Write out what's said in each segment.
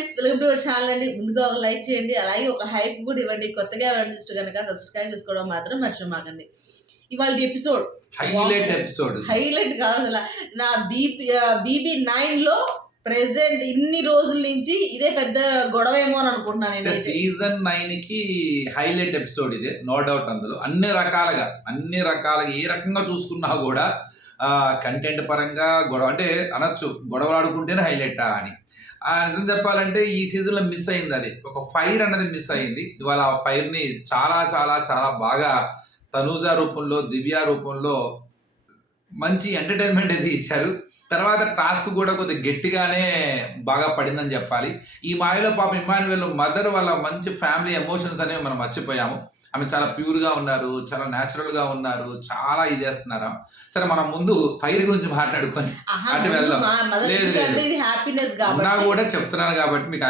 Friends welcome to our channel అండి. ముందుగా ఒక లైక్ చేయండి. అలాగే ఒక హైప్ కూడా ఇవ్వండి. కొత్తగా ఎవరైనా చూస్తే కనుక సబ్స్క్రైబ్ చేసుకోవడం మాత్రం మర్చిపోమాకండి. ఇవాళ ఎపిసోడ్ హైలైట్ ఎపిసోడ్ హైలైట్ కాదు అసలు నా బీబీ బీబీ నైన్లో ప్రెసెంట్ ఇన్ని రోజుల నుంచి ఇదే పెద్ద గొడవ ఏమో అని అనుకుంటున్నాను. సీజన్ నైన్కి హైలైట్ ఎపిసోడ్ ఇదే నో డౌట్ అందులో. అన్ని రకాలుగా అన్ని రకాలుగా ఏ రకంగా చూసుకున్నా కూడా కంటెంట్ పరంగా గొడవ అంటే అనొచ్చు గొడవలు ఆడుకుంటేనే హైలైట్ అని. నిజం చెప్పాలంటే ఈ సీజన్లో మిస్ అయింది అది. ఒక ఫైర్ అన్నది మిస్ అయింది. ఇవాళ ఆ ఫైర్ని చాలా చాలా చాలా బాగా తనూజ రూపంలో దివ్య రూపంలో మంచి ఎంటర్టైన్మెంట్ అయితే ఇచ్చారు. తర్వాత టాస్క్ కూడా కొద్దిగా గట్టిగానే బాగా పడిందని చెప్పాలి. ఈ మాయలో పాప ఇమాన్యువల్ మదర్ వాళ్ళ మంచి ఫ్యామిలీ ఎమోషన్స్ అనేవి మనం మర్చిపోయాము. ఆమె చాలా ప్యూర్గా ఉన్నారు చాలా న్యాచురల్గా ఉన్నారు చాలా ఇది చేస్తున్నారు? సరే మనం ముందు ఫైర్ గురించి మాట్లాడుకొని అటు వెళ్దాం. లేదు, లేదు. ఉన్నా కాబట్టి. కూడా చెప్తున్నాను కాబట్టి మీకు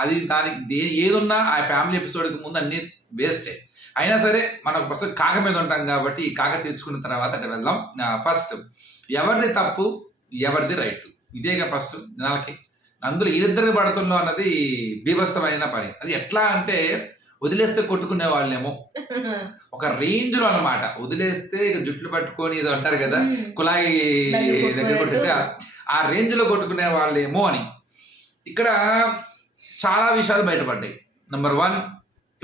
అది దానికి ఏదున్నా ఆ ఫ్యామిలీ ఎపిసోడ్కి ముందు అన్ని వేస్టే అయినా సరే మనకు ఫస్ట్ కాక మీద ఉంటాం కాబట్టి ఈ కాక తీర్చుకున్న తర్వాత వెళ్దాం. ఫస్ట్ ఎవరిది తప్పు ఎవరిది రైట్ ఇదేగా ఫస్ట్ నెలకి. అందులో ఇద్దరు పడుతుందో అన్నది బీభత్సమైన పని. అది ఎట్లా అంటే వదిలేస్తే కొట్టుకునే వాళ్ళేమో. ఒక రేంజ్లో అనమాట వదిలేస్తే ఇక జుట్లు పట్టుకొని ఇది అంటారు కదా. కులాయి దగ్గర ఆ- ఆ రేంజ్లో కొట్టుకునే వాళ్ళేమో అని. ఇక్కడ చాలా విషయాలు బయటపడ్డాయి. నెంబర్ వన్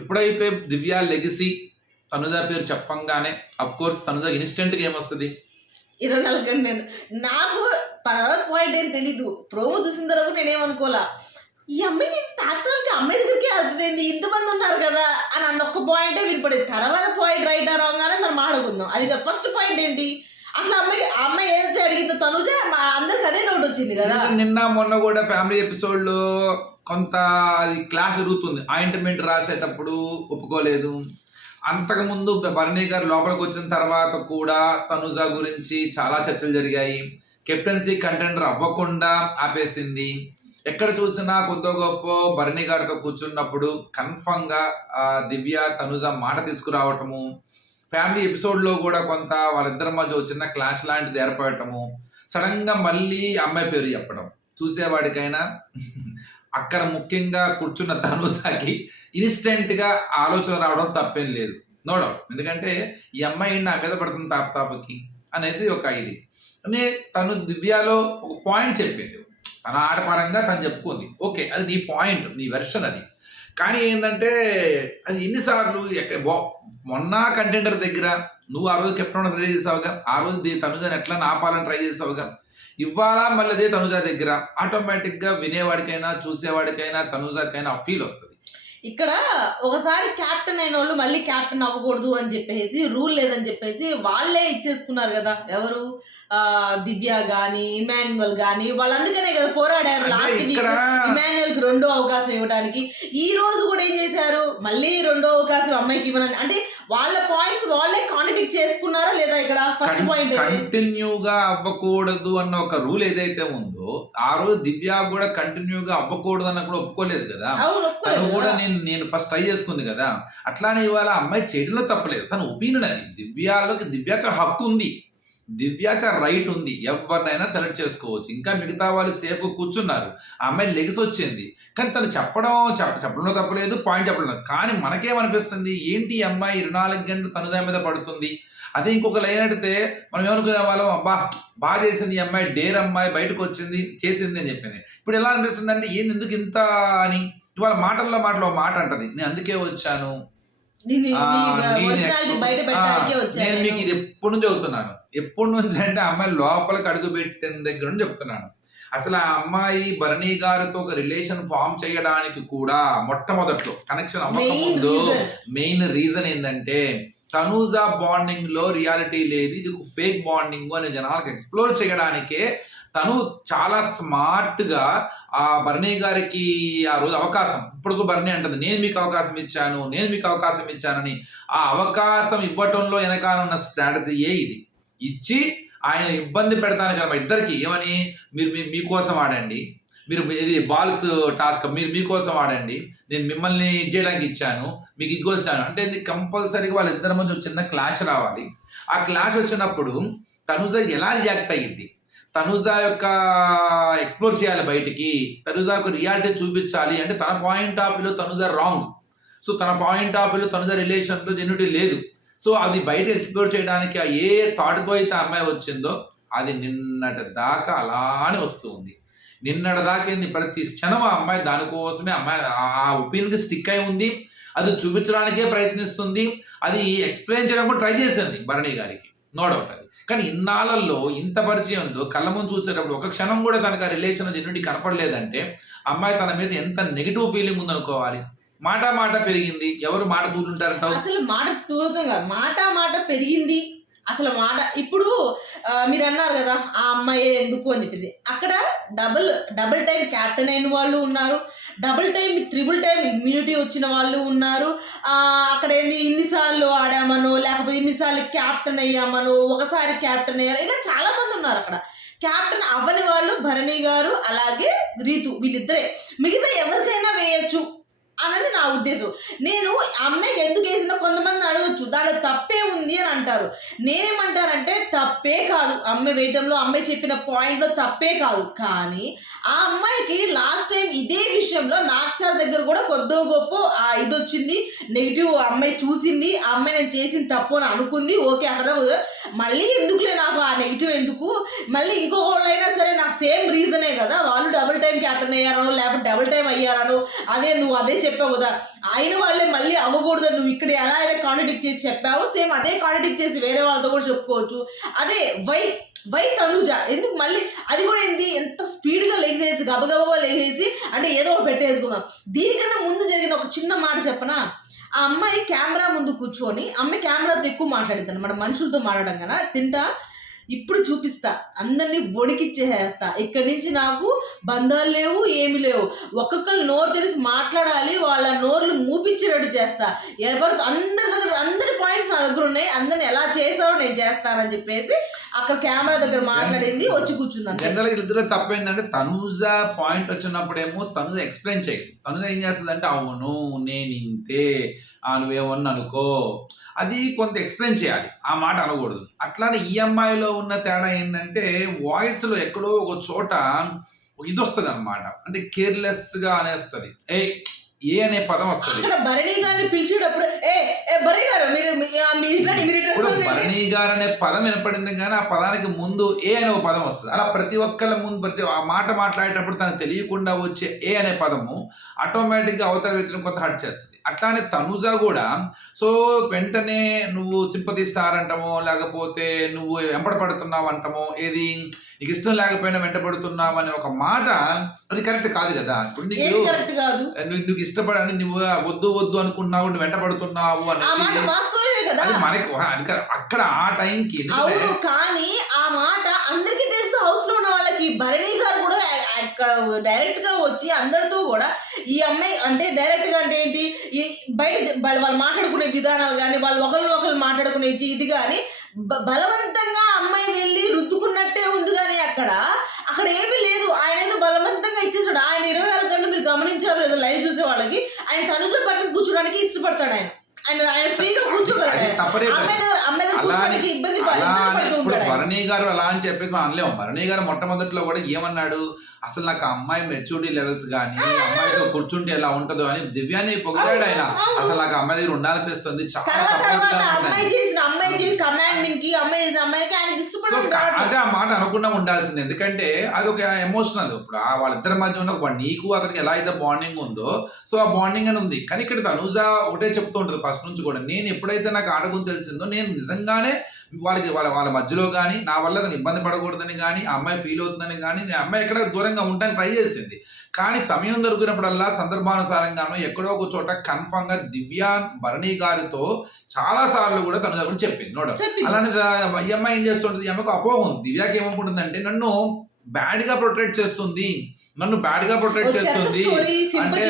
ఎప్పుడైతే దివ్య లెగసీ తనుజ పేరు చెప్పంగానే అఫ్ కోర్స్ తనుజ ఇన్స్టెంట్గా ఏమొస్తుంది? ఇరవై నాలుగు గంటలు నేను. నాకు పర్వత పాయింట్ ఏం తెలీదు. ప్రోమో చూసిన తర్వాత నేనేమనుకోలా ఈ అమ్మాయి తాతకి అమ్మాయి దగ్గరికి అర్థమైంది ఇంతమంది ఉన్నారు కదా అని అన్న ఒక్క పాయింటే వినపడేది. తర్వాత పాయింట్ రైట్ ఆ మనం ఆడుకుందాం అది ఫస్ట్ పాయింట్ ఏంటి? అట్లా అమ్మాయి ఆ అమ్మాయి ఏదైతే అడిగిందో తనుజే మా అందరికి అదే డౌట్ వచ్చింది కదా. నిన్న మొన్న కూడా ఫ్యామిలీ ఎపిసోడ్లో కొంత అది క్లాష్ జరుగుతుంది. ఆయింట్మెంట్ రాసేటప్పుడు ఒప్పుకోలేదు. అంతకుముందు భరణి గారు లోపలికి వచ్చిన తర్వాత కూడా తనుజ గురించి చాలా చర్చలు జరిగాయి. కెప్టెన్సీ కంటెండర్ అవ్వకుండా ఆపేసింది. ఎక్కడ చూసినా కొద్దో గొప్ప భరణి గారితో కూర్చున్నప్పుడు కన్ఫర్మ్గా దివ్య తనుజ మాట తీసుకురావటము ఫ్యామిలీ ఎపిసోడ్లో కూడా కొంత వాళ్ళిద్దరి మధ్య ఒక చిన్న క్లాష్ లాంటిది ఏర్పడటము. సడన్గా మళ్ళీ అమ్మాయి పేరు చెప్పడం. చూసేవాడికైనా అక్కడ ముఖ్యంగా కూర్చున్న తనుజాకి ఇన్స్టెంట్గా ఆలోచన రావడం తప్పేం లేదు. No doubt. ఎందుకంటే ఈ అమ్మాయి నా మీద పడుతుంది తాప తాపకి అనేసి ఒక ఇది. అని తను దివ్యాలో ఒక పాయింట్ చెప్పింది. తన ఆటపరంగా తను చెప్పుకుంది. ఓకే అది నీ పాయింట్ నీ వెర్షన్ అది. కానీ ఏంటంటే అది ఎన్నిసార్లు ఎక్కడ మొన్న కంటెండర్ దగ్గర నువ్వు ఆ రోజు కెప్టెన్ ట్రై చేసావుగా? ఆ రోజు ది- తనుజని ఎట్లా నాపాలని ట్రై చేసావుగా? ఇవాళ మళ్ళీ అదే తనుజ దగ్గర ఆటోమేటిక్గా వినేవాడికైనా చూసేవాడికైనా తనుజకైనా ఫీల్ వస్తుంది. ఇక్కడ ఒకసారి క్యాప్టెన్ అయిన వాళ్ళు మళ్ళీ క్యాప్టెన్ అవ్వకూడదు అని చెప్పేసి రూల్ లేదని చెప్పేసి వాళ్ళే ఇచ్చేసుకున్నారు కదా. ఎవరు? ఆ, దివ్య గాని ఇమాన్యువల్ గాని వాళ్ళు అందుకనే కదా పోరాడారు లాస్ట్ వీక్ ఇమాన్యువల్కి రెండో అవకాశం ఇవ్వడానికి ఈ రోజు కూడా ఏం చేశారు? మళ్ళీ రెండో అవకాశం అమ్మాయికి ఇవ్వనని. అంటే వాళ్ళ పాయింట్స్ వాళ్ళే కాంట్రడిక్ట్ చేసుకున్నారా లేదా ఇక్కడ? ఫస్ట్ పాయింట్ కంటిన్యూగా అవ్వకూడదు అన్న ఒక రూల్ ఏదైతే ఉందో ఆ రోజు దివ్య కూడా కంటిన్యూగా అవ్వకూడదు అన్న కూడా ఒప్పుకోలేదు కదా? తను ఒప్పుకోలేదు కూడా. నేను నేను ఫస్ట్ ట్రై చేసుకుంది కదా? అట్లానే ఇవాళ అమ్మాయి చేయడంలో తప్పలేదు. తన ఒపీనియన్ అది దివ్యాలోకి దివ్యాక హక్కు ఉంది. దివ్యాక రైట్ ఉంది. ఎవరినైనా సెలెక్ట్ చేసుకోవచ్చు. ఇంకా మిగతా వాళ్ళు సేఫ్ కూర్చున్నారు. ఆ అమ్మాయి లెగ్స్ వచ్చింది. కానీ తను చెప్పడం చెప్ప చెప్పడంలో తప్పలేదు పాయింట్ చెప్పడం కానీ మనకేమనిపిస్తుంది? ఏంటి అమ్మాయి ఇరవై నాలుగు గంటలు తనుజా మీద పడుతుంది? అదే ఇంకొక లైన్ అడిగితే మనం ఏమనుకునే వాళ్ళం? అబ్బా బాగా చేసింది ఈ అమ్మాయి డేర్ అమ్మాయి బయటకు వచ్చింది చేసింది అని చెప్పింది. ఇప్పుడు ఎలా అనిపిస్తుంది అంటే ఏంది ఎందుకు ఇంత అని. ఇవాళ మాటల్లో మాటలో మాట అంటది. నేను అందుకే వచ్చాను. నేను మీకు. ఇది ఎప్పుడు నుంచి చెబుతున్నాను? ఎప్పటి నుంచి అంటే అమ్మాయి లోపలికి అడుగు పెట్టిన దగ్గర నుంచి చెప్తున్నాను. అసలు ఆ అమ్మాయి భరణి గారితో ఒక రిలేషన్ ఫామ్ చేయడానికి కూడా మొట్టమొదట్లో కనెక్షన్ అవ్వకముందు మెయిన్ రీజన్ ఏంటంటే తనూజా బాండింగ్లో రియాలిటీ లేదు ఇది ఫేక్ బాండింగ్ అని జనాలకు ఎక్స్ప్లోర్ చేయడానికే తను చాలా స్మార్ట్గా ఆ బర్ణే గారికి ఆ రోజు అవకాశం ఇప్పుడు బర్ణే అంటుంది నేను మీకు అవకాశం ఇచ్చాను నేను మీకు అవకాశం ఇచ్చానని. ఆ అవకాశం ఇవ్వటంలో వెనకాల ఉన్న స్ట్రాటజీయే ఇది? ఇచ్చి ఆయన ఇబ్బంది పెడతాను కదా ఇద్దరికి ఏమని? మీరు మీ- మీకోసం ఆడండి. మీరు ఇది బాల్స్ టాస్క్ మీరు మీకోసం ఆడండి. నేను మిమ్మల్ని ఇది చేయడానికి ఇచ్చాను మీకు ఇది ఇచ్చాను. అంటే ఇది కంపల్సరీగా వాళ్ళిద్దరి మధ్య ఒక చిన్న క్లాష్ రావాలి. ఆ క్లాష్ వచ్చినప్పుడు తనుజ ఎలా రియాక్ట్ అయ్యింది తనుజ యొక్క ఎక్స్ప్లోర్ చేయాలి బయటికి. తనుజా యొక్క రియాలిటీ చూపించాలి. అంటే తన పాయింట్ ఆఫ్ వ్యూలో తనుజ రాంగ్. సో తన పాయింట్ ఆఫ్ వ్యూలో తనుజ రిలేషన్లో జెన్యుటీ లేదు. సో అది బయట ఎక్స్ప్లోర్ చేయడానికి ఆ ఏ థాట్తో అయితే ఆ అమ్మాయి వచ్చిందో అది నిన్నటి దాకా అలానే వస్తుంది. నిన్నటి దాకా ఏంది? ప్రతి క్షణం ఆ అమ్మాయి దానికోసమే అమ్మాయి ఆ- ఒపీనియన్కి స్టిక్ అయి ఉంది. అది చూపించడానికే ప్రయత్నిస్తుంది. అది ఎక్స్ప్లెయిన్ చేయడం కూడా ట్రై చేసింది భరణి గారికి. నో డౌట్ కానీ ఇన్నాళ్ళల్లో ఇంత పరిచయంలో కళ్ళ ముందు చూసేటప్పుడు ఒక క్షణం కూడా తనకు ఆ రిలేషన్ నుండి కనపడలేదంటే అమ్మాయి తన మీద ఎంత నెగిటివ్ ఫీలింగ్ ఉందనుకోవాలి. మాట మాట పెరిగింది. ఎవరు మాట కూర్చుంటారంటావు అసలు మాట మాట మాట పెరిగింది. అసలు మాట ఇప్పుడు మీరు అన్నారు కదా ఆ అమ్మాయి ఎందుకు అని చెప్పేసి. అక్కడ డబుల్ డబుల్ టైం క్యాప్టెన్ అయిన వాళ్ళు ఉన్నారు double time triple time immunity వచ్చిన వాళ్ళు ఉన్నారు. అక్కడ ఏంది ఇన్నిసార్లు ఆడామనో లేకపోతే ఇన్నిసార్లు క్యాప్టెన్ అయ్యామనో ఒకసారి క్యాప్టెన్ అయ్యారు ఇలా చాలా మంది ఉన్నారు అక్కడ. క్యాప్టెన్ అవ్వని వాళ్ళు భరణి గారు అలాగే రీతు వీళ్ళిద్దరే. మిగతా ఎవరికైనా వేయచ్చు. అని నా ఉద్దేశం. నేను అమ్మాయికి ఎందుకు వేసిందో కొంతమంది అడగచ్చు. దాంట్లో తప్పే ఉంది అని అంటారు. నేనేమంటానంటే తప్పే కాదు. అమ్మాయి వేయటంలో అమ్మాయి చెప్పిన పాయింట్లో తప్పే కాదు. కానీ ఆ అమ్మాయికి లాస్ట్ టైం ఇదే విషయంలో నాకు సార్ దగ్గర కూడా కొద్దో గొప్ప ఆ ఇది వచ్చింది నెగిటివ్ అమ్మాయి చూసింది. ఆ అమ్మాయి నేను చేసింది తప్పు అని అనుకుంది. ఓకే అక్కడ మళ్ళీ ఎందుకులే నాకు ఆ నెగిటివ్ ఎందుకు? మళ్ళీ ఇంకొకళ్ళైనా సరే నాకు సేమ్ రీజనే కదా? వాళ్ళు డబుల్ టైంకి అటెండ్ అయ్యారనో లేకపోతే డబుల్ టైం అయ్యారనో అదే నువ్వు అదే చెప్పావు కదా అయిన వాళ్ళే మళ్ళీ అవ్వకూడదు నువ్వు ఇక్కడ ఎలా అయితే కాంట్రడిక్ట్ చేసి చెప్పావో సేమ్ అదే కాంట్రడిక్ట్ చేసి వేరే వాళ్ళతో కూడా చెప్పుకోవచ్చు. అదే వై వై తనుజ? ఎందుకు మళ్ళీ అది కూడా ఏంటి? ఎంత స్పీడ్గా లేచేసి గబగబగా లేచేసి అంటే ఏదో పెట్టేసుకుందాం. దీనికన్నా ముందు జరిగిన ఒక చిన్న మాట చెప్పనా? ఆ అమ్మాయి కెమెరా ముందు కూర్చొని అమ్మాయి కెమెరాతో ఎక్కువ మాట్లాడుతుంది అనమాట మనుషులతో మాట్లాడడం కన్నా. తింటా? ఇప్పుడు చూపిస్తా. అందరినీ వణికిచ్చేసేస్తా. ఇక్కడి నుంచి నాకు బంధాలు లేవు ఏమి లేవు. ఒక్కొక్కరు నోరు తెలిసి మాట్లాడాలి వాళ్ళ నోర్లు మూపించేటట్టు చేస్తా. ఎవరితో అందరి దగ్గర అందరి పాయింట్స్ నా దగ్గర ఉన్నాయి. అందరిని ఎలా చేసారో నేను చేస్తానని చెప్పేసి అక్కడ కెమెరా దగ్గర మాట్లాడింది వచ్చి కూర్చుంది జనరల్ ఇద్దరు తప్పేందంటే తనుజ పాయింట్ వచ్చినప్పుడేమో తనుజ ఎక్స్ప్లెయిన్ చేయదు. తనుజ ఏం చేస్తుంది అంటే అవును నేను ఇంతే ఆ నువ్వేమన్నా అనుకో. అది కొంత ఎక్స్ప్లెయిన్ చేయాలి. ఆ మాట అనకూడదు. అట్లానే ఈ అమ్మాయిలో ఉన్న తేడా ఏంటంటే వాయిస్లో ఎక్కడో ఒక చోట ఇది వస్తుంది అనమాట అంటే కేర్లెస్గా అనేస్తుంది. ఏ ఏ అనే పదం వస్తుంది. అక్కడ భరణి గారిని పిలిచేటప్పుడు ఏ ఏ భరణి గారు మీరు ఇట్లా ఇప్పుడు వస్తారండి." భరణి గారు అనే పదం వినపడింది కానీ ఆ పదానికి ముందు ఏ అనే ఒక పదం వస్తుంది. అలా ప్రతి ఒక్కళ్ళ ముందు ప్రతి ఆ మాట మాట్లాడేటప్పుడు తనకు తెలియకుండా వచ్చే ఏ అనే పదము ఆటోమేటిక్గా అవతల వ్యక్తిని కొంత హర్ట్ చేస్తుంది. అట్లానే తనుజ కూడా సో వెంటనే నువ్వు సింపతి స్టార్ అంటామో లేకపోతే నువ్వు వెంబడపడుతున్నావు అంటామో ఏది? నీకు ఇష్టం లేకపోయినా వెంటబడుతున్నావు అనే ఒక మాట అది కరెక్ట్ కాదు కదా. ఇప్పుడు నీకు కరెక్ట్ కాదు? నువ్వు నీకు ఇష్టపడని నువ్వు వద్దు వద్దు అనుకున్నావు నువ్వు వెంటబడుతున్నావు అనేది వాస్తవమే కదా. అది మనకి. అక్కడ ఆ టైంకి కానీ ఆ మాట అందరికీ తెలుసు హౌస్లో ఉన్న ఈ భరణి గారు కూడా డైరెక్ట్గా వచ్చి అందరితో కూడా ఈ అమ్మాయి అంటే డైరెక్ట్గా అంటే ఏంటి? ఈ బయట వాళ్ళు మాట్లాడుకునే విధానాలు కానీ వాళ్ళు ఒకళ్ళు ఒకరు మాట్లాడుకునే ఇది- కానీ బ- బలవంతంగా అమ్మాయి వెళ్ళి రుద్దుకున్నట్టే ఉంది కానీ అక్కడ అక్కడ ఏమీ లేదు. ఆయన ఏదో బలవంతంగా ఇచ్చేసాడు. ఆయన ఇరవై నాలుగు గంటలు మీరు గమనించారు లేదో లైవ్ చూసే వాళ్ళకి ఆయన తనుజ పక్కన కూర్చోడానికి ఇష్టపడతాడు ఆయన. ఆయన ఫ్రీగా కూర్చోగలడు ఇబ్బంది ఇప్పుడు. భరణి గారు అలా అని చెప్పేసి మనం అనలేము. భరణి గారు మొట్టమొదట్లో కూడా ఏమన్నాడు? అసలు నాకు అమ్మాయి మెచ్యూరిటీ లెవెల్స్ కానీ అమ్మాయితో కూర్చుంటే ఎలా ఉంటుందో అని దివ్యాన్ని పొగిడాడు ఆయన. అసలు నాకు అమ్మాయి దగ్గర ఉండాలనిపిస్తుంది చాలా. అదే ఆ మాట అనకుండా ఉండాల్సింది. ఎందుకంటే అది ఒక ఎమోషనల్ ఇప్పుడు వాళ్ళిద్దరి మధ్య ఉన్న నీకు అతనికి ఎలా అయితే బాండింగ్ ఉందో సో ఆ బాండింగ్ అని ఉంది. కానీ ఇక్కడ తనుజ ఒకటే చెప్తూ ఉంటుంది. ఫస్ట్ నుంచి కూడా నేను ఎప్పుడైతే నాకు గురించి తెలిసిందో నేను నిజంగానే వాళ్ళకి వాళ్ళ వాళ్ళ మధ్యలో కానీ నా వల్ల తను ఇబ్బంది పడకూడదని కానీ ఆ అమ్మాయి ఫీల్ అవుతుందని కానీ నేను అమ్మాయి ఎక్కడ దూరంగా ఉంటాను ట్రై చేసింది. కానీ సమయం దొరికినప్పుడల్లా సందర్భానుసారంగాను ఎక్కడో ఒక చోట కన్ఫర్మ్గా దివ్య భరణి గారితో చాలా సార్లు కూడా తన గురించి చెప్పింది. నోడ. అలానే ఈ అమ్మాయి ఏం చేస్తుంటుంది? ఈ అమ్మకు అపోహ ఉంది. దివ్యాకి ఏమనుకుంటుందంటే నన్ను బ్యాడ్గా ప్రొటెక్ట్ చేస్తుంది. నన్ను బ్యాడ్గా ప్రొటెక్ట్ చేస్తుంది. అంటే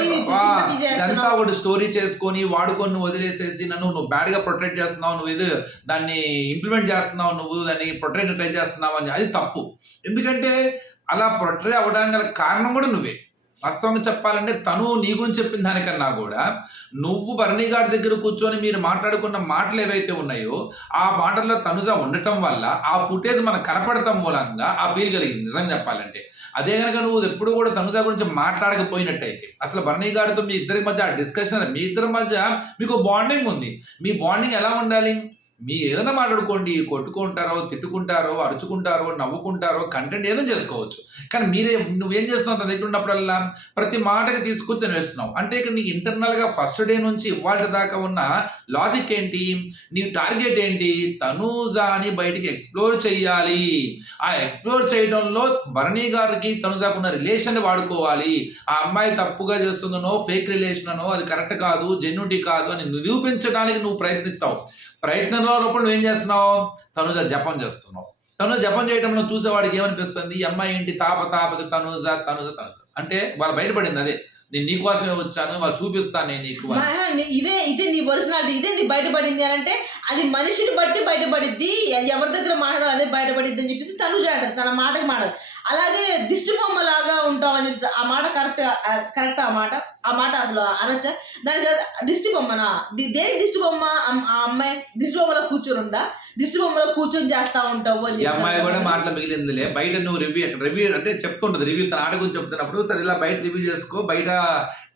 ఇదంతా ఒకటి స్టోరీ చేసుకొని వాడుకొని నువ్వు వదిలేసేసి నన్ను నువ్వు బ్యాడ్గా ప్రొటెక్ట్ చేస్తున్నావు నువ్వు ఇది దాన్ని ఇంప్లిమెంట్ చేస్తున్నావు నువ్వు దాన్ని ప్రొటెక్ట్ ట్రై చేస్తున్నావు అని అది తప్పు. ఎందుకంటే అలా ప్రొటెక్ట్ అవ్వడానికి గల కారణం కూడా నువ్వే. వాస్తవంగా చెప్పాలంటే తను నీ గురించి చెప్పిన దానికన్నా కూడా నువ్వు భరణి గారి దగ్గర కూర్చొని మీరు మాట్లాడుకున్న మాటలు ఏవైతే ఉన్నాయో ఆ మాటల్లో తనుజ ఉండటం వల్ల ఆ ఫుటేజ్ మనకు కనపడటం మూలంగా ఆ ఫీల్ కలిగింది. నిజంగా చెప్పాలంటే అదే కనుక నువ్వు ఎప్పుడు కూడా తనుజ గురించి మాట్లాడకపోయినట్టయితే అసలు భరణి గారితో మీ ఇద్దరి మధ్య ఆ డిస్కషన్ మీ ఇద్దరి మధ్య మీకు బాండింగ్ ఉంది. మీ బాండింగ్ ఎలా ఉండాలి? మీ ఏదైనా మాట్లాడుకోండి కొట్టుకుంటారో తిట్టుకుంటారో అరుచుకుంటారో నవ్వుకుంటారో కంటెంట్ ఏదైనా చేసుకోవచ్చు. కానీ మీరే నువ్వేం చేస్తున్నావు? తన దగ్గర ఉన్నప్పుడల్లా ప్రతి మాటకి తీసుకొచ్చి వేస్తున్నావు అంటే ఇక్కడ నీకు ఇంటర్నల్గా ఫస్ట్ డే నుంచి ఇవాళ దాకా ఉన్న లాజిక్ ఏంటి? నీ టార్గెట్ ఏంటి? తనూజాని బయటికి ఎక్స్ప్లోర్ చేయాలి ఆ ఎక్స్ప్లోర్ చేయడంలో భరణి గారికి తనుజాకున్న రిలేషన్ వాడుకోవాలి. ఆ అమ్మాయి తప్పుగా చేస్తుందనో ఫేక్ రిలేషన్ అనో అది కరెక్ట్ కాదు జెన్యుటీ కాదు అని నిరూపించడానికి నువ్వు ప్రయత్నిస్తావు. ప్రయత్నంలో లోపల నువ్వేం చేస్తున్నావు? తనుజ జపం చేస్తున్నావు. తను జపం చేయడంలో చూసేవాడికి ఏమనిపిస్తుంది? ఈ అమ్మాయి ఏంటి? తాప తాపకి తనుజ తనుజ తనుజ. అంటే వాళ్ళు బయటపడింది అదే. నేను నీకోసమే వచ్చాను వాళ్ళు చూపిస్తాను నేను నీకు ఇదే ఇదే నీ ఒరిజినాలిటీ ఇదే నీ బయటపడింది అని అంటే అది మనిషిని బట్టి బయటపడిద్ది అది ఎవరి దగ్గర మాట్లాడాలి అదే బయటపడిద్ది అని చెప్పేసి తను అంటది. తన మాటకి మాట అలాగే దిష్టి బొమ్మ లాగా ఉంటాం అని చెప్పేసి ఆ మాట కరెక్ట్ కరెక్ట్ ఆ మాట? ఆ మాట అసలు అనొచ్చా? దానికి దిష్టి బొమ్మనా ది- దేనికి దిష్టి బొమ్మ? ఆ అమ్మాయి దిష్టి బొమ్మలో కూర్చొని ఉందా? దిష్టి బొమ్మలో కూర్చొని చేస్తా ఉంటావు అని అమ్మాయి కూడా మాటలు మిగిలిందిలే. బయట నువ్వు రివ్యూ రివ్యూ అంటే చెప్తుంటది. రివ్యూ తన ఆట గురించి చెప్తున్నప్పుడు సరే ఇలా బయట రివ్యూ చేసుకో బయట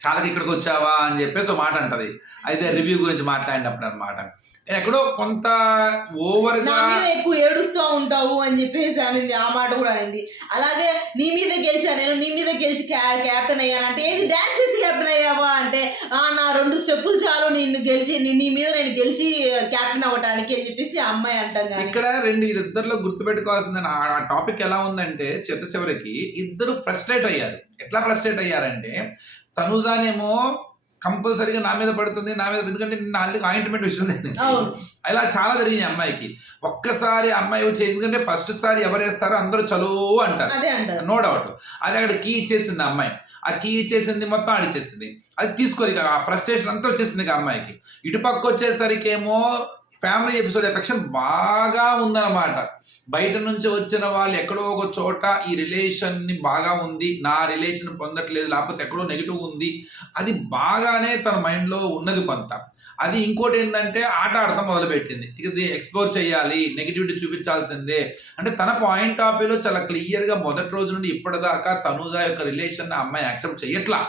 చాలా ఇక్కడికి వచ్చావా అని చెప్పేసి ఒక మాట అంటది. అయితే రివ్యూ గురించి మాట్లాడినప్పుడు అనమాట ఎక్కడో కొంత ఓవర్ నా గా మీద ఎక్కువ ఏడుస్తూ ఉంటావు అని చెప్పేసి అనింది ఆ మాట కూడా అనింది. అలాగే నీ మీద గెలిచా నేను నీ మీద గెలిచి క్యా- క్యాప్టెన్ అయ్యాను అంటే ఏది డాన్స్ చేసి క్యాప్టెన్ అయ్యావా అంటే ఆ నా రెండు స్టెప్పులు చాలు నిన్ను గెలిచి నీ- నీ మీద నేను గెలిచి క్యాప్టెన్ అవ్వటానికి అని చెప్పేసి ఆ అమ్మాయి అంటాం కానీ ఇక్కడ రెండు ఇద్దరిలో గుర్తుపెట్టుకోవాల్సింది ఆ టాపిక్ ఎలా ఉందంటే చిట్ట చివరికి ఇద్దరు ఫ్రస్ట్రేట్ అయ్యారు. ఎట్లా ఫ్రస్ట్రేట్ అయ్యారంటే తనుజానేమో కంపల్సరీగా నా మీద పడుతుంది నా మీద ఎందుకంటే నిన్న ఆల్రెడీ ఆయింట్మెంట్. అవును. ఇలా చాలా జరిగింది అమ్మాయికి. ఒక్కసారి అమ్మాయి వచ్చి ఎందుకంటే ఫస్ట్ సారి ఎవరు వేస్తారో అందరూ చలో అంటారు. నో డౌట్ అది అక్కడ కీ ఇచ్చేసింది ఆ అమ్మాయి. ఆ కీ ఇచ్చేసింది మొత్తం ఆడిచ్చేసింది. అది తీసుకోరు ఇక ఆ ఫ్రస్ట్రేషన్ అంతా వచ్చేసింది ఇక అమ్మాయికి. ఇటుపక్క వచ్చేసరికి ఏమో ఫ్యామిలీ ఎపిసోడ్ ఎఫెక్షన్ బాగా ఉందన్నమాట. బయట నుంచి వచ్చిన వాళ్ళు ఎక్కడో ఒక చోట ఈ రిలేషన్ని బాగా ఉంది నా రిలేషన్ పొందట్లేదు లేకపోతే ఎక్కడో నెగిటివ్ ఉంది అది బాగానే తన మైండ్లో ఉన్నది కొంత. అది ఇంకోటి ఏంటంటే ఆట ఆడటం మొదలుపెట్టింది. ఇక ఇది ఎక్స్ప్లోర్ చేయాలి నెగిటివిటీ చూపించాల్సిందే. అంటే తన పాయింట్ ఆఫ్ వ్యూలో చాలా క్లియర్గా మొదటి రోజు నుండి ఇప్పటిదాకా తనుజ యొక్క రిలేషన్ అమ్మాయి యాక్సెప్ట్ చేయట్లా.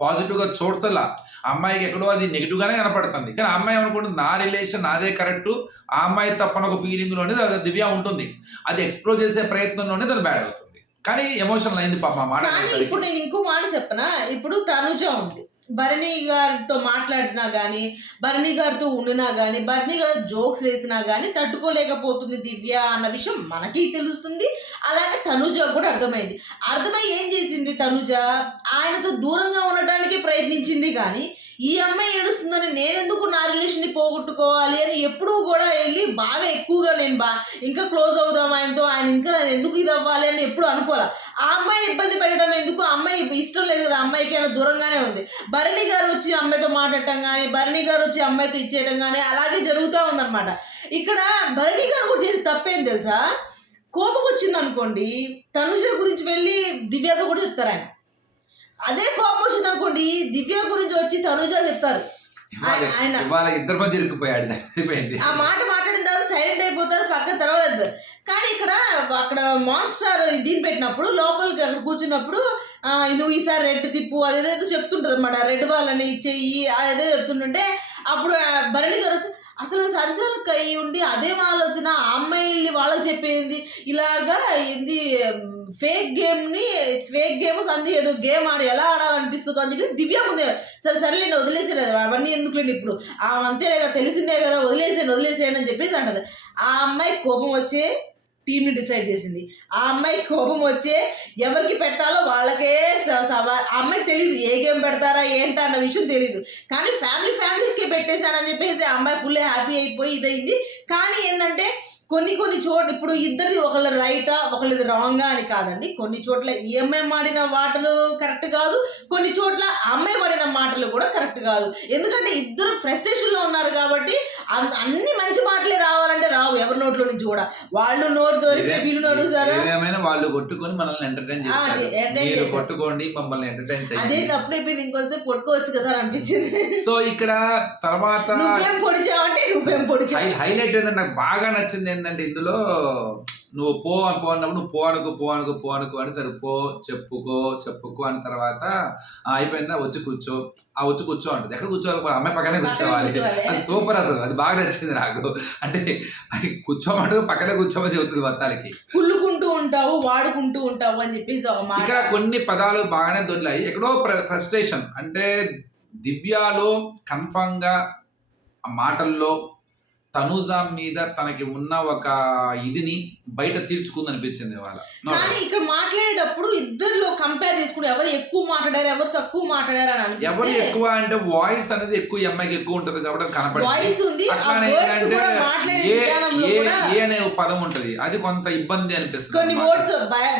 పాజిటివ్గా చూడతలా అమ్మాయికి ఎక్కడో అది నెగిటివ్ గానే కనపడుతుంది. కానీ ఆ అమ్మాయి అనుకుంటుంది నా రిలేషన్ నాదే కరెక్ట్ ఆ అమ్మాయి తప్పని ఒక ఫీలింగ్లోనే అది దివ్య ఉంటుంది. అది ఎక్స్ప్లోర్ చేసే ప్రయత్నంలోనే తను బ్యాడ్ అవుతుంది. కానీ ఎమోషనల్ అయింది పాప మాట. ఇప్పుడు నేను ఇంకో మాట చెప్పనా? ఇప్పుడు తనుజ ఉంది. భరణి గారితో మాట్లాడినా కానీ భరణి గారితో ఉండినా కానీ భరణి గారు జోక్స్ వేసినా కానీ తట్టుకోలేకపోతుంది దివ్య అన్న విషయం మనకి తెలుస్తుంది. అలాగే తనుజ కూడా అర్థమైంది. అర్థమై ఏం చేసింది తనుజ? ఆయనతో దూరంగా ఉండటానికి ప్రయత్నించింది కానీ ఈ అమ్మాయి ఏడుస్తుందని నేనెందుకు నా రిలేషన్ని పోగొట్టుకోవాలి అని ఎప్పుడూ కూడా వెళ్ళి బాగా ఎక్కువగా నేను బా ఇంకా క్లోజ్ అవుదాం ఆయనతో? ఆయన ఇంకా నాది ఎందుకు ఇది అవ్వాలి అని ఎప్పుడు అనుకోలే. ఆ అమ్మాయిని ఇబ్బంది పెట్టడం ఎందుకు? అమ్మాయి ఇష్టం లేదు కదా అమ్మాయికి ఆయన దూరంగానే ఉంది. భరణి గారు వచ్చి అమ్మాయితో మాట్లాడటం కానీ భరణి గారు వచ్చి అమ్మాయితో ఇచ్చేయడం కానీ అలాగే జరుగుతూ ఉందన్నమాట. ఇక్కడ భరణి గారు కూడా చేసి తప్పేం తెలుసా? కోపం వచ్చింది అనుకోండి తనుజ గురించి వెళ్ళి దివ్యతో కూడా చెప్తారు ఆయన. అదే కోపం వచ్చింది అనుకోండి దివ్య గురించి వచ్చి తనుజ చెప్తారు. ఆయన ఇద్దరు మధ్య ఇరుక్కుపోయాడు. అయిపోయింది ఆ మాట మాట్లాడిన తర్వాత సైలెంట్ అయిపోతారు పక్కన తర్వాత. కానీ ఇక్కడ అక్కడ మాన్స్టార్ దీన్ని పెట్టినప్పుడు లోపలికి అక్కడ కూర్చున్నప్పుడు నువ్వు ఈసారి రెడ్ తిప్పు అదేదో చెప్తుంటుంది అనమాట రెడ్ వాళ్ళని చెయ్యి అదే చెప్తుంటుంటే అప్పుడు భరణి గారు వచ్చి అసలు సంచాలక అయి ఉండి అదేం ఆలోచన? ఆ అమ్మాయిల్ని వాళ్ళకి చెప్పేది ఇలాగా ఏంది ఫేక్ గేమ్ని ఫేక్ గేమ్ సంది ఏదో గేమ్ ఆడి ఎలా ఆడాలనిపిస్తుందో అని చెప్పి దివ్య ముందే సరే సరే నేను వదిలేసాను అవన్నీ ఎందుకులేండి ఇప్పుడు? ఆ అంతేలే కదా తెలిసిందే కదా వదిలేసాను వదిలేసాను అని చెప్పేసి అంటది. ఆ అమ్మాయి కోపం వచ్చే టీంని డిసైడ్ చేసింది. ఆ అమ్మాయికి కోపం వచ్చే ఎవరికి పెట్టాలో వాళ్ళకే ఆ అమ్మాయికి తెలియదు ఏ గేమ్ పెడతారా ఏంటా అన్న విషయం తెలియదు కానీ ఫ్యామిలీ ఫ్యామిలీస్కే పెట్టేశారని చెప్పేసి ఆ అమ్మాయి ఫుల్ హ్యాపీ అయిపోయి ఇదైంది కానీ ఏంటంటే కొన్ని కొన్ని చోట్ల ఇప్పుడు ఇద్దరిది ఒకళ్ళ రైటా ఒకళ్ళది రాంగా అని కాదండి. కొన్ని చోట్ల ఈ అమ్మాయి మాడిన మాటలు కరెక్ట్ కాదు. కొన్ని చోట్ల అమ్మాయి పడిన మాట మాటలు కూడా కరెక్ట్ కాదు. ఎందుకంటే ఇద్దరు ఫ్రస్ట్రేషన్లో ఉన్నారు కాబట్టి అన్- అన్ని మంచి మాటలే రావాలంటే రావు ఎవరి నోట్లో నుంచి కూడా. వాళ్ళు నోరు తోరిస్తే వీళ్ళు నోరు సారా ఏదేమైనా వాళ్ళు కొట్టుకొని మనల్ని ఎంటర్టైన్ చేస్తారు. కొట్టుకోండి మమ్మల్ని ఎంటర్టైన్ అదే చేయండి తప్పుడు అయిపోయింది ఇంకొంచెం కొట్టుకోవచ్చు కదా అని అనిపించింది. సో ఇక్కడ తర్వాత నువ్వేం పొడిచావంటే నువ్వేం పొడిచావు. హైలైట్ ఏంటంటే నాకు బాగా నచ్చింది ఏంటంటే ఇందులో నువ్వు పో అని పో అన్నప్పుడు నువ్వు పో అనుకో పో అనుకో పో అనుకో అని సరే పో చెప్పుకో చెప్పుకో అన్న తర్వాత "ఆ, అయిపోయిందా? వచ్చి కూర్చో. ఆ వచ్చి కూర్చో అంటది. ఎక్కడ కూర్చోవాలి? అమ్మాయి పక్కనే కూర్చోవాలి. అది సూపర్ అసలు. అది బాగా నచ్చింది నాకు. అంటే అది కూర్చోమంటూ పక్కనే కూర్చోమని చెబుతుంది మొత్తానికి. కుళ్ళుకుంటూ ఉంటావు వాడుకుంటూ ఉంటావు అని చెప్పేసి ఇక్కడ కొన్ని పదాలు బాగానే దొరికాయి ఎక్కడో ఫ్రస్ట్రేషన్ అంటే దివ్యాలో కన్ఫామ్గా ఆ మాటల్లో తనూజా మీద తనకి ఉన్న ఒక ఇదిని బయట తీర్చుకుంది అనిపించింది వాళ్ళ కానీ ఇక్కడ మాట్లాడేటప్పుడు ఇద్దరిలో కంపేర్ చేసుకుంటే ఎవరు ఎక్కువ మాట్లాడారు ఎవరు తక్కువ మాట్లాడారు అని ఎవరు ఎక్కువ అంటే వాయిస్ అనేది ఎక్కువ అమ్మాయికి ఎక్కువ ఉంటది కాబట్టి కనపడింది. వాయిస్ ఉంది ఏ అనే పదం ఉంటది. అది కొంత ఇబ్బంది అనిపిస్తుంది కొన్ని. వర్డ్స్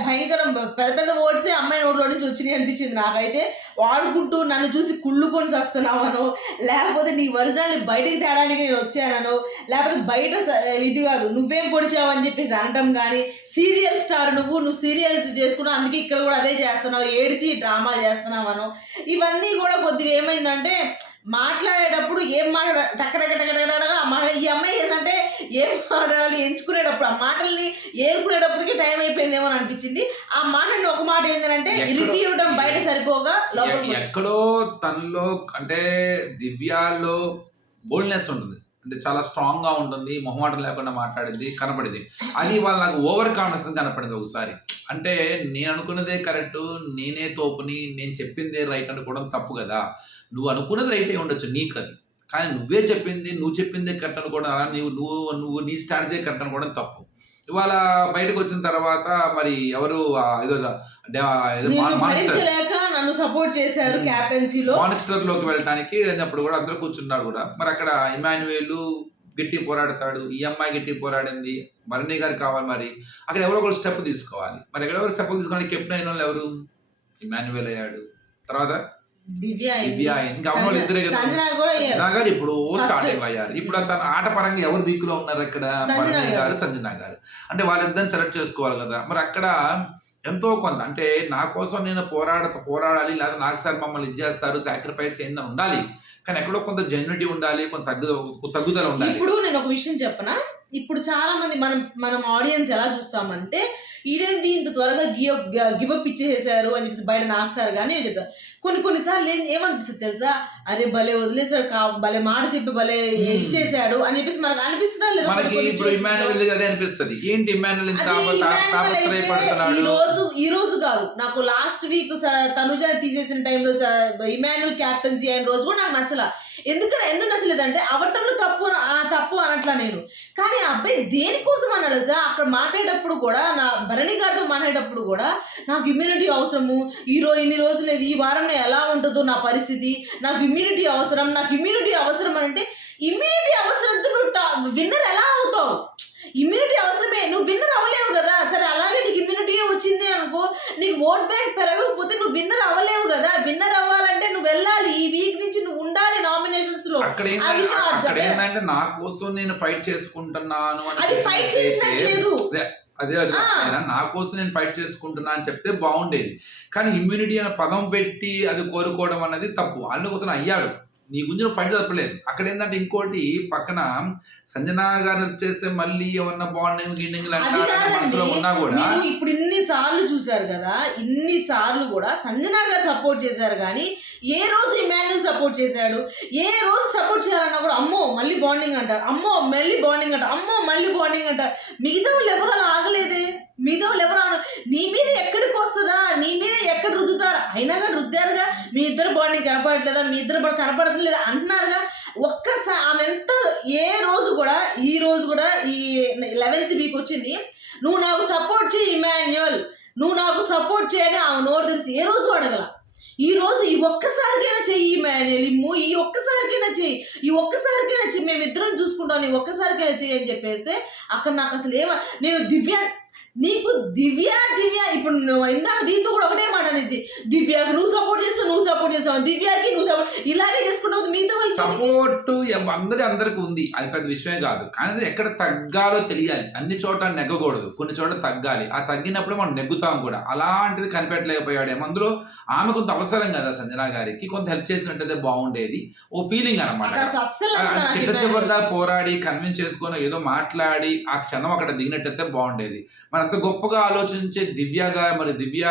భయంకరం పెద్ద పెద్ద వర్డ్స్ అమ్మాయి నోట్లో నుంచి వచ్చినాయి అనిపించింది నాకైతే. వాడుకుంటూ నన్ను చూసి కుళ్ళుకొని వస్తున్నావనో లేకపోతే నీ ఒరిజినల్ బయటికి తేడానికి నేను వచ్చానో లేకపోతే బయట ఇది కాదు. నువ్వేం పొడిచావు అని చెప్పేసి అనటం కానీ సీరియల్ స్టార్ నువ్వు నువ్వు సీరియల్స్ చేసుకున్నావు అందుకే ఇక్కడ కూడా అదే చేస్తున్నావు ఏడిచి డ్రామా చేస్తున్నావనో. ఇవన్నీ కూడా కొద్దిగా ఏమైందంటే మాట్లాడేటప్పుడు ఏం మాట్లాడ టక్క టక్క టక్క టక్క టక్క ఆ మాట ఈ అమ్మాయి ఏంటంటే ఏం మాట్లాడాలి ఎంచుకునేటప్పుడు ఆ మాటల్ని ఏరుకునేటప్పటికి టైం అయిపోయిందేమో అని అనిపించింది. ఆ మాటని ఒక మాట ఏంటంటే ఇరికి ఇవ్వడం బయట సరిపోగా ఎక్కడో తనలో అంటే దివ్యాలో బోల్డ్నెస్ ఉంటుంది. అంటే చాలా స్ట్రాంగ్గా ఉంటుంది మొహమాటం లేకుండా మాట్లాడింది కనపడింది. అది వాళ్ళ నాకు ఓవర్ కాన్ఫిడెన్స్ కనపడింది ఒకసారి. అంటే నేను అనుకున్నదే కరెక్ట్ నేనే తోపుని నేను చెప్పిందే రైట్ అనుకోవడం తప్పు కదా. నువ్వు అనుకున్నది రైట్ అయి ఉండొచ్చు నీకు అది. కానీ నువ్వే చెప్పింది నువ్వు చెప్పిందే కరెక్ట్ అనుకోవడం అలా నువ్వు నువ్వు నువ్వు నీ స్ట్రాటజీ కరెక్ట్ అనుకోవడం తప్పు. ఇవాళ బయటకు వచ్చిన తర్వాత మరి ఎవరు ఏదో నిన్ను సపోర్ట్ చేశారు. క్యాప్టెన్సీలో. మానిస్టర్లోకి వెళ్ళడానికి అన్నప్పుడు కూడా అందరూ కూర్చున్నారు కూడా. మరి అక్కడ ఇమాన్యుయేల్ గట్టి పోరాడతాడు ఈ అమ్మాయి గట్టి పోరాడింది భరణి గారు కావాలి మరి. అక్కడ ఎవరో ఒకరు స్టెప్ తీసుకోవాలి. మరి ఎక్కడెవరు స్టెప్ తీసుకోవాలి? కెప్టెన్ అయిన వాళ్ళు ఎవరు? ఇమాన్యుయేల్ అయ్యాడు. తర్వాత? దివ్య అయింది. దివ్య అయింది. ఇంకా అమ్మ వాళ్ళు ఇద్దరే కదా. సంజన కూడా అయ్యారు. సంజనా గారు ఇప్పుడు. స్టార్టింగ్ అయ్యారు. ఇప్పుడు తన ఆట పరంగా ఎవరు వీక్లో ఉన్నారు అక్కడ గారు. సంజన గారు. అంటే వాళ్ళిద్దరిని సెలెక్ట్ చేసుకోవాలి కదా. మరి అక్కడ ఎంతో కొంత అంటే నా కోసం నేను పోరాడ పోరాడాలి లేదా నాకు సార్ మమ్మల్ని ఇచ్చేస్తారు సాక్రిఫైస్ ఏందని ఉండాలి. కానీ ఎక్కడో కొంత జెన్యునిటీ ఉండాలి కొంత తగ్గు తగ్గుదల ఉండాలి. ఇప్పుడు నేను ఒక విషయం చెప్పనా? ఇప్పుడు చాలా మంది మనం మనం ఆడియన్స్ ఎలా చూస్తామంటే ఈడేంది ఇంత త్వరగా గివ్ గివ్ అప్ ఇచ్చేసారు అని చెప్పేసి బయట నాకు సార్ కానీ చెప్తారు. కొన్ని కొన్నిసార్లు ఏం ఏమనిపిస్తుంది తెలుసా? అరే భలే వదిలేసాడు కా భలే మాట చెప్పి భలే. ఇచ్చేసాడు అని చెప్పేసి మనకు అనిపిస్తుందా లేదా? అనిపిస్తుంది. ఏంటి ఈ రోజు ఈ రోజు కాదు. నాకు లాస్ట్ వీక్ తనుజ తీసేసిన టైంలో ఇమాన్యువల్ క్యాప్టెన్సీ అయిన రోజు కూడా నాకు నచ్చల. ఎందుకు ఎందుకు నచ్చలేదంటే అవటంలో తప్పు తప్పు అనట్లా నేను. కానీ ఆ అబ్బాయి దేనికోసం అన్నాడు తెలుసా? అక్కడ మాట్లాడేటప్పుడు కూడా నా భరణి గారితో మాట్లాడేటప్పుడు కూడా నాకు ఇమ్యూనిటీ అవసరము. ఈ రోజు ఇన్ని రోజులు లేదు ఈ వారం ఎలా ఉంటుందో నా పరిస్థితి. నాకు ఇమ్యూనిటీ అవసరం. నాకు ఇమ్యూనిటీ అవసరం అని అంటే ఇమ్యూనిటీ అవసరంతో నువ్వు విన్నర్ ఎలా అవుతావు? ఇమ్యూనిటీ అవసరమే. నువ్వు విన్నర్ అవ్వలేవు కదా. సరే అలాగే నీకు ఇమ్యూనిటీ వచ్చింది అనుకో నీకు ఓట్ బ్యాంక్ పెరగకపోతే నువ్వు విన్నర్ అవ్వలేవు కదా. విన్నర్ అవ్వాలంటే నువ్వు వెళ్ళాలి ఈ వీక్ నుంచి నువ్వు ఉండాలి నామినేషన్స్లో అక్కడ అక్కడ ఏంటంటే నా కోసం నేను ఫైట్ చేసుకుంటున్నాను అని అది ఫైట్ చేసినట్లేదు అదే అదే నా కోసం నేను ఫైట్ చేసుకుంటున్నా అని చెప్తే బాగుండేది. కానీ ఇమ్యూనిటీ అనే పదం పెట్టి అది కోరుకోవడం అనేది తప్పు. అందుకోసం అయ్యాడు. నీ గురించి ఫైట్ చెప్పలేదు అక్కడ ఏంటంటే ఇంకోటి పక్కన సంజనా గారు చేస్తే మళ్ళీ ఏమన్నా బాండింగ్ గిండింగ్. మనసులో ఉన్నా కూడా మీరు ఇప్పుడు ఇన్ని సార్లు చూసారు కదా ఇన్ని సార్లు కూడా సంజనా గారు సపోర్ట్ చేశారు కానీ ఏ రోజు ఇమాన్యుల్ సపోర్ట్ చేశాడు? ఏ రోజు సపోర్ట్ చేయాలన్నా కూడా అమ్మో మళ్ళీ బాండింగ్ అంటారు. అమ్మో మళ్ళీ బాండింగ్ అంటారు. అమ్మో మళ్ళీ బాండింగ్ అంటారు. మిగతా వాళ్ళు ఎవరు అలా ఆగలేదే? మిగతా వాళ్ళు ఎవరు నీ మీద ఎక్కడికి వస్తుందా? నీ మీద ఎక్కడ రుద్దుతారు? అయినా కానీ రుద్దారుగా మీ ఇద్దరు బాండింగ్ కనపడట్లేదా? మీ ఇద్దరు కనపడట్లేదా? అంటున్నారుగా. ఒక్కసారి ఆమె ఎంత ఏ రోజు కూడా ఈ రోజు కూడా ఈ లెవెన్త్ వీక్ వచ్చింది. నువ్వు నాకు సపోర్ట్ చేయి ఇమాన్యుయల్ నువ్వు నాకు సపోర్ట్ చేయని ఆమె నోరు తెలిసి ఏ రోజు అడగల. ఈ రోజు ఈ ఒక్కసారికైనా చెయ్యి ఇమాన్యుయల్ ఈ ఒక్కసారికైనా చెయ్యి. ఈ ఒక్కసారికైనా చెయ్యి. మేమిద్దరం చూసుకుంటాం ఈ ఒక్కసారికైనా చెయ్యి అని చెప్పేస్తే అక్కడ నాకు అసలు ఏమ నేను దివ్య నీకు దివ్య దివ్య ఇప్పుడు నువ్వు ఇందాక నీతో కూడా ఒకటే మాట అనేది దివ్యకు నువ్వు సపోర్ట్ చేస్తూ నువ్వు సపోర్ట్ చేస్తూ చేసావు దివ్యాకి నువ్వు సపోర్ట్ ఇలాగే చేసుకుంటావు వాళ్ళు సపోర్ట్ అందరి అందరికి ఉంది. అది పెద్ద విషయమే కాదు. కానీ ఎక్కడ తగ్గాలో తెలియాలి. అన్ని చోట్ల నెగ్గకూడదు. కొన్ని చోట్ల తగ్గాలి. ఆ తగ్గినప్పుడు మనం నెగ్గుతాం కూడా. అలాంటిది కనిపెట్టలేకపోయాడేమో. అందులో ఆమె కొంత అవసరం కదా సంజన గారికి. కొంత హెల్ప్ చేసినట్టయితే బాగుండేది. ఓ ఫీలింగ్ అనమాట చిట్ట చివరిదా పోరాడి కన్విన్స్ చేసుకొని ఏదో మాట్లాడి ఆ క్షణం అక్కడ దిగినట్టయితే బాగుండేది. మరి అంత గొప్పగా ఆలోచించే దివ్యగా మరి దివ్య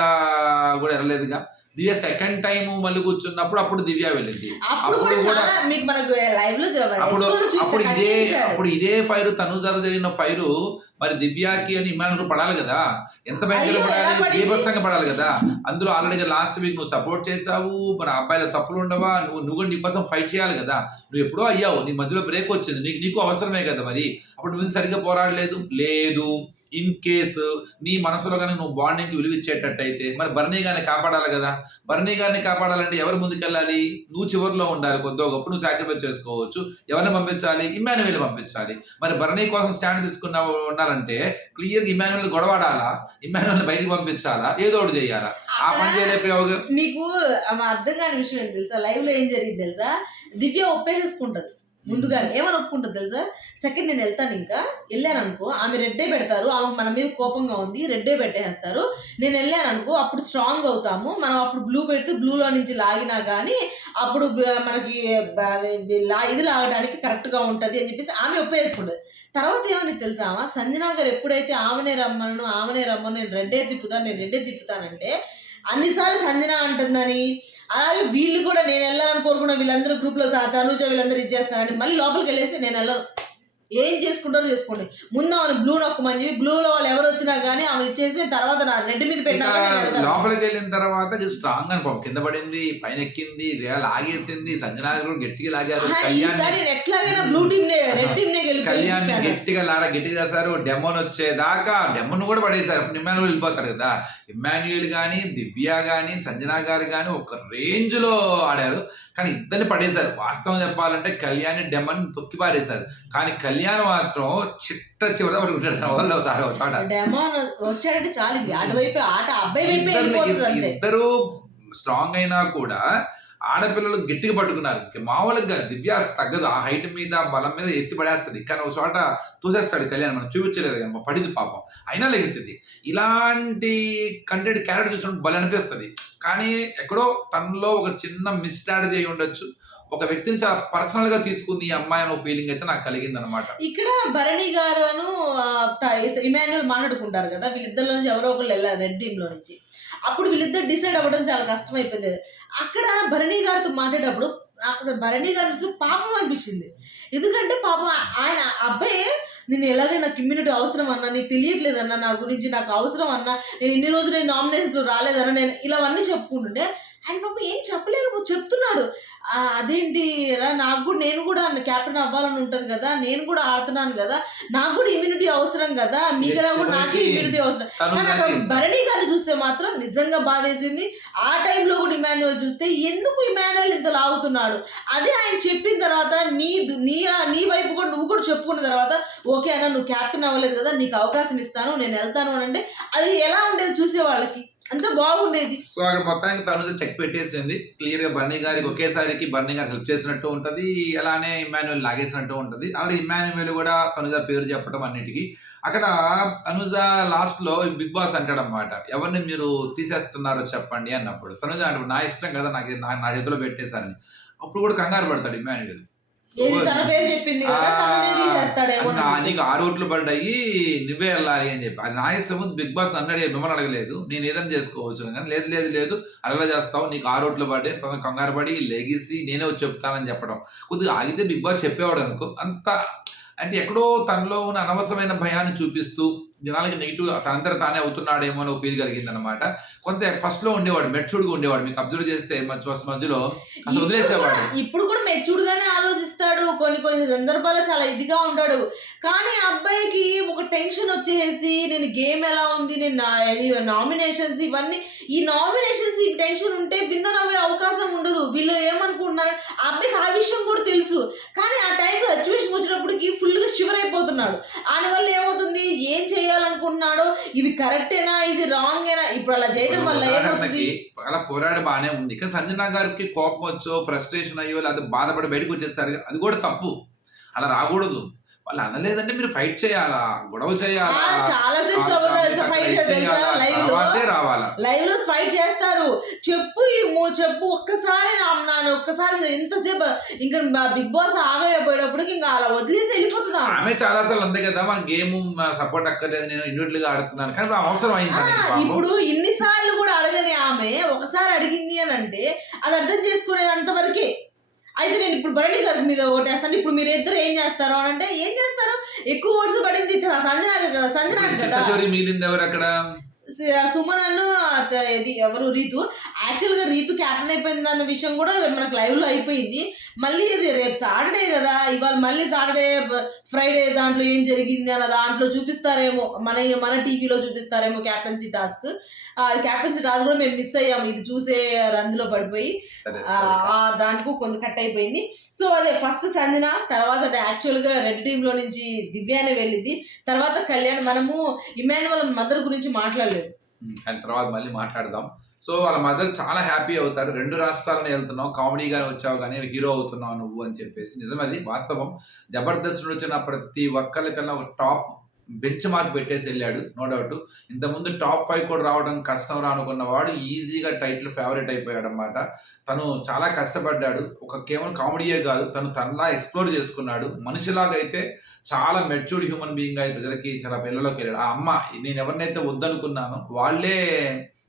కూడా వెళ్ళలేదుగా దివ్య సెకండ్ టైం మళ్ళీ కూర్చున్నప్పుడు అప్పుడు దివ్య వెళ్ళింది అప్పుడు కూడా అప్పుడు కూడా- చాలా మీకు మనకు లైవ్లో అప్పుడు episode చూస్తే అప్పుడు కట్ ఇదే. అప్పుడు ఇదే ఫైర్ తనుజాత జరిగిన ఫైర్ మరి దివ్యాకి అని ఇమానులు పడాలి కదా? ఎంత భయంకర పడాలి? బీభత్సంగా పడాలి కదా? అందులో ఆల్రెడీ లాస్ట్ వీక్ నువ్వు సపోర్ట్ చేసావు మరి ఆ అబ్బాయిలో తప్పులు ఉండవా? నువ్వు నువ్వు కూడా నీ కోసం ఫైట్ చేయాలి కదా? నువ్వు ఎప్పుడో అయ్యావు నీ మధ్యలో బ్రేక్ వచ్చింది. నీకు నీకు అవసరమే కదా మరి? అప్పుడు నువ్వు సరిగ్గా పోరాడలేదు? లేదు. ఇన్ కేసు నీ మనసులో కానీ నువ్వు బాండింగ్కి విలువ ఇచ్చేటట్టయితే మరి బర్నీ గారిని కాపాడాలి కదా? బర్నీ గారిని కాపాడాలంటే ఎవరు ముందుకెళ్ళాలి? నువ్వు చివరిలో ఉండాలి. కొద్దిగా గొప్ప నువ్వు సాక్రిఫైస్ చేసుకోవచ్చు. ఎవరిని పంపించాలి? ఇమాన్యువల్ పంపించాలి. మరి భరణి కోసం స్టాండ్ తీసుకున్న ఉన్నారంటే క్లియర్ ఇమాన్యువల్ గొడవాడాలా? ఇమాన్యువల్ బయటికి పంపించాలా? ఏదో ఒకటి చేయాలా? ఆ పని చేయలేకపోయావు ఆమె అర్థం కాని విషయం ఏంటి తెలుసా? లైవ్లో ఏం జరిగింది తెలుసా? దివ్య ఒప్పేసుకుంటది ముందుగానే ఏమని ఒప్పుకుంటుంది తెలుసా? సెకండ్ నేను వెళ్తాను ఇంకా. వెళ్ళాను అనుకో ఆమె రెడ్డే పెడతారు. ఆమె మన మీద కోపంగా ఉంది రెడ్డే పెట్టేస్తారు నేను వెళ్ళాను అనుకో అప్పుడు స్ట్రాంగ్ అవుతాము. మనం అప్పుడు బ్లూ పెడితే బ్లూలో నుంచి లాగినా కానీ అప్పుడు మనకి లా- ఇది లాగడానికి కరెక్ట్గా ఉంటుంది అని చెప్పేసి ఆమె ఒప్పేసుకుంటుంది. తర్వాత ఏమని తెలుసా ఆమె? సంజనా గారు ఎప్పుడైతే ఆమెనే రమ్మను ఆమెనే రమ్మను నేను రెడ్డే తిప్పుతాను నేను రెడ్డే తిప్పుతానంటే అన్నిసార్లు సంజన అంటుందని. అలాగే వీళ్ళు కూడా నేను వెళ్ళాలని కోరుకున్న వీళ్ళందరూ గ్రూప్లో తనుజ వీళ్ళందరూ ఇచ్చేస్తానంటే మళ్ళీ లోపలికి వెళ్ళేసి నేను వెళ్ళను. ఏం చేసుకుంటారో చేసుకోండి. ముందు ఆమెను బ్లూ నొక్కమని చెప్పి బ్లూలో వాళ్ళు ఎవరు వచ్చినా కానీ ఆమెను ఇచ్చేసి తర్వాత నా రెడ్ మీద పెట్టినా. లోపలికి వెళ్ళిన తర్వాత స్ట్రాంగ్ అని పాపం కింద పడింది పైన ఎక్కింది లాగేసింది సంజనా కూడా గట్టిగా లాగారు ఈసారి ఎట్లాగైనా బ్లూ టీమ్ రెడ్ టీమ్ నే కళ్యాణ్. గట్టిగా లాడ గట్టిగా చేశారు. డెమోన్ వచ్చేదాకా డెమోన్ కూడా పడేశారు. ఇమాన్యుల్ వెళ్ళిపోతారు కదా. ఇమాన్యుయల్ కానీ దివ్య కానీ సంజనా గారు కానీ ఒక రేంజ్లో ఆడారు. కానీ ఇద్దరిని పడేశారు. వాస్తవం చెప్పాలంటే కళ్యాణ్ డెమన్ తొక్కి పారేశారు. కానీ కళ్యాణ్ మాత్రం చిట్ట చివరి వరకు ఉంటాడు వాళ్ళు ఒకసారి డెమాన్ వచ్చాడంటే చాలు. అటువైపు ఆట అబ్బాయి ఇద్దరు స్ట్రాంగ్ అయినా కూడా ఆడపిల్లలు గట్టిగా పట్టుకున్నారు. మామూలుగా దివ్యాస్ తగ్గదు. ఆ హైట్ మీద బలం మీద ఎత్తి పడేస్తుంది. కానీ ఒక చోట తోసేస్తాడు కళ్యాణ్. మనం చూపించలేదు కానీ పడింది పాపం. అయినా లెగిస్తుంది. ఇలాంటి కంటెంట్ క్యారెక్టర్ చూసినప్పుడు బలం అనిపిస్తుంది. కానీ ఎక్కడో తనలో ఒక చిన్న మిస్స్ట్రాటజీ అయి ఉండొచ్చు. ఒక వ్యక్తిని చాలా పర్సనల్గా తీసుకుంది ఈ అమ్మాయి అనే ఫీలింగ్ అయితే నాకు కలిగింది అనమాట ఇక్కడ భరణి గారును ఇమాన్యుల్ మాట్లాడుకుంటారు కదా వీళ్ళిద్దరిలో నుంచి ఎవరో ఒకళ్ళు వెళ్ళారు రెడ్ టీమ్లో నుంచి అప్పుడు వీళ్ళిద్దరు డిసైడ్ అవ్వడం చాలా కష్టం అయిపోయింది అక్కడ భరణి గారితో మాట్లాడేటప్పుడు అసలు భరణి గారు చూసి పాపం అనిపించింది. ఎందుకంటే పాపం ఆయన అబ్బాయి నేను ఎలాగైనా నాకు ఇమ్యూనిటీ అవసరం అన్నా నీకు తెలియట్లేదన్నా నా గురించి నాకు అవసరం అన్నా నేను ఇన్ని రోజులు నేను నామినేషన్స్లో రాలేదన్నా నేను ఇలావన్నీ చెప్పుకుంటుండే ఆయన పాపం ఏం చెప్పలేరు చెప్తున్నాడు. "ఆ, అదేంటి నాకు కూడా నేను కూడా క్యాప్టెన్ అవ్వాలని ఉంటుంది కదా నేను కూడా ఆడుతున్నాను కదా నాకు కూడా ఇమ్యూనిటీ అవసరం కదా మీకలా కూడా నాకే ఇమ్యూనిటీ అవసరం. కానీ అక్కడ భరణి గారిని చూస్తే మాత్రం నిజంగా బాధేసింది. ఆ టైంలో కూడా ఇమాన్యువల్ చూస్తే ఎందుకు ఇమాన్యువల్ ఇంత లాగుతున్నాడు? అదే ఆయన చెప్పిన తర్వాత నీ నీ నీ వైపు కూడా నువ్వు కూడా చెప్పుకున్న తర్వాత ఓకే అన్న నువ్వు క్యాప్టెన్ అవ్వలేదు కదా నీకు అవకాశం ఇస్తాను నేను వెళ్తాను అని అంటే అది ఎలా ఉండేది చూసే వాళ్ళకి అంత బాగుండేది. సో అక్కడ మొత్తానికి తను చెక్ పెట్టేసింది. క్లియర్గా బన్నీ గారికి ఒకేసారికి బర్నీ గారు హెల్ప్ చేసినట్టు ఉంటది. అలానే ఇమాన్యువల్ లాగేసినట్టు ఉంటది. అలాగే ఇమాన్యువల్ కూడా తనుజ పేరు చెప్పడం అన్నిటికీ. అక్కడ తనుజ లాస్ట్లో బిగ్ బాస్ అంటాడనమాట ఎవరిని మీరు తీసేస్తున్నారో చెప్పండి అన్నప్పుడు. తనుజ అంటే నా ఇష్టం కదా నాకు నా నా చేతిలో పెట్టేశారని అప్పుడు కూడా కంగారు పడతాడు ఇమాన్యువల్ నీకు ఆరు ఓట్లు పడ్డాయి నువ్వే వెళ్ళాలి అని చెప్పి. అది నా ఇష్టం బిగ్ బాస్ నన్ను అడిగే మిమ్మల్ని అడగలేదు. నేను ఏదైనా చేసుకోవచ్చు కానీ లేదు లేదు లేదు అలా చేస్తావు నీకు ఆరు ఓట్లు పడ్డాయి తన కంగారు పడి లెగిసి నేనే వచ్చి చెప్తానని చెప్పడం. కొద్దిగా ఆగితే బిగ్ బాస్ చెప్పేవాడు అనుకో అంత అంటే ఎక్కడో తనలో ఉన్న అనవసరమైన భయాన్ని చూపిస్తూ జనాలకి నెగిటివ్ తనంతట తానే అవుతున్నాడేమో అని ఫీల్ కలిగింది అనమాట కొంత ఫస్ట్లో ఉండేవాడు మెచ్యూర్డ్గా ఉండేవాడు. మీకు అబ్జర్వ్ చేస్తే మధ్య ఫస్ట్ మధ్యలో అసలు వదిలేసేవాడు. ఇప్పుడు కూడా మెచ్యూర్డ్ గానే ఆలోచిస్తాడు. కొన్ని కొన్ని సందర్భాల్లో చాలా ఇదిగా ఉంటాడు. కానీ అబ్బాయికి ఒక టెన్షన్ వచ్చేసి నేను గేమ్ ఎలా ఉంది? నేను నామినేషన్స్ ఇవన్నీ ఈ నామినేషన్స్ ఈ టెన్షన్ ఉంటే విన్నర్ అయ్యే అవకాశం ఉండదు. వీళ్ళు ఏమనుకుంటున్నారు? ఆ అబ్బాయికి ఆ విషయం కూడా తెలుసు. కానీ ఆ టైంలో సిచ్యువేషన్ వచ్చినప్పటికి ఫుల్గా షివర్ అయిపోతున్నాడు. ఆయన వల్ల ఏమవుతుంది? ఏం చేయాలనుకుంటున్నా అనుకుంటున్నాడో ఇది కరెక్టేనా ఇది రాంగ్ ఏనా ఇప్పుడు అలా చేయడం వల్ల ఏమవుతుంది? అలా పోరాడు బాగానే ఉంది. కానీ సంజన గారికి కోపం వచ్చో ఫ్రస్ట్రేషన్ అయ్యో లేదా బాధపడి బయటకు వచ్చేస్తారు. అది కూడా తప్పు. అలా రాకూడదు. వాళ్ళు అనలేదంటే మీరు ఫైట్ చేయాలా? గొడవ చేయాలా? చాలా సేపు రావాలా? లైవ్లో ఫైట్ చేస్తారు. చెప్పు చెప్పు ఒక్కసారి నా- నాన్న ఒక్కసారి ఎంతసేపు ఇంకా బిగ్ బాస్ ఆగైపోయేటప్పటికి ఇంకా అలా వదిలేసి వెళ్ళిపోతుందా? ఆమె చాలా సార్లు అంతే కదా మన గేమ్ సపోర్ట్ అక్కర్లేదు నేను ఇండివిజువల్గా ఆడుతున్నాను. కానీ అవసరం అయింది. ఇప్పుడు ఇన్నిసార్లు కూడా అడగని ఆమె ఒకసారి అడిగింది అని అంటే అది అర్థం చేసుకునేది అంతవరకే అయితే నేను ఇప్పుడు భరణి గారి మీద ఓటేస్తాను. ఇప్పుడు మీరు ఇద్దరు ఏం చేస్తారు అని అంటే ఏం చేస్తారు? ఎక్కువ ఓట్స్ పడింది సంజనాకి కదా చివరి మిగిలింది ఎవరు అక్కడ? సుమన్ అత- ఇది ఎవరు? రీతు. యాక్చువల్గా రీతు క్యాప్టెన్ అయిపోయింది అన్న విషయం కూడా మనకు లైవ్లో అయిపోయింది. మళ్ళీ ఇది రేపు సాటర్డే కదా. ఇవాళ మళ్ళీ సాటర్డే ఫ్రైడే దాంట్లో ఏం జరిగింది అన్న దాంట్లో చూపిస్తారేమో. మన మన టీవీలో చూపిస్తారేమో క్యాప్టెన్సీ టాస్క్ క్యాప్టెన్సీ టాస్క్ కూడా మేము మిస్ అయ్యాము. ఇది చూసే రందులో పడిపోయి. దాంట్లో కొంత కట్ అయిపోయింది. సో అదే ఫస్ట్ సంజన తర్వాత యాక్చువల్గా రెడ్ టీమ్లో నుంచి దివ్యానే వెళ్ళింది. తర్వాత కళ్యాణ్ మనము ఇమాన్యువల్ మదర్ గురించి మాట్లాడలేదు. అండ్ తర్వాత మళ్ళీ మాట్లాడదాం. సో వాళ్ళ మదర్ చాలా హ్యాపీ అవుతారు. రెండు రాష్ట్రాలను వెళ్తున్నావు కామెడీగా వచ్చావు కానీ హీరో అవుతున్నావు నువ్వు అని చెప్పేసి. నిజమది వాస్తవం. జబర్దస్త్ వచ్చిన ప్రతి ఒక్కరికన్నా ఒక టాప్ బెంచ్ మార్క్ పెట్టేసి వెళ్ళాడు నో డౌట్ ఇంతకుముందు టాప్ ఫైవ్ కూడా రావడం కష్టం రానుకున్న వాడు ఈజీగా టైటిల్ ఫేవరెట్ అయిపోయాడు అనమాట తను చాలా కష్టపడ్డాడు. ఒక కేవలం కామెడీయే కాదు తను తనలా ఎక్స్ప్లోర్ చేసుకున్నాడు. మనిషిలాగా అయితే చాలా మెచ్యూర్డ్ హ్యూమన్ బీయింగ్ అయితే ప్రజలకి చాలా పిల్లలోకి వెళ్ళాడు. ఆ అమ్మ నేను ఎవరినైతే వద్దనుకున్నానో వాళ్ళే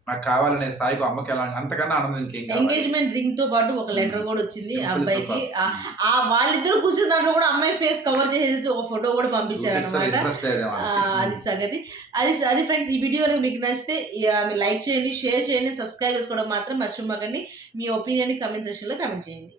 నాకు కావాలనే స్థాయికి అమ్మకి ఎలా అంతకన్నా ఆనందం ఇంకేం ఎంగేజ్మెంట్ రింగ్తో పాటు ఒక లెటర్ కూడా వచ్చింది అబ్బాయికి. ఆ- వాళ్ళిద్దరు కూర్చున్న దాంట్లో కూడా అమ్మాయి ఫేస్ కవర్ చేసేసి ఒక ఫోటో కూడా పంపించారు అనమాట అది సంగతి. అది అది ఫ్రెండ్స్ ఈ వీడియో మీకు నచ్చితే లైక్ చేయండి షేర్ చేయండి సబ్స్క్రైబ్ చేసుకోవడం మాత్రం మర్చిపోకండి. మీ ఒపీనియన్ కమెంట్ సెక్షన్లో కమెంట్ చేయండి.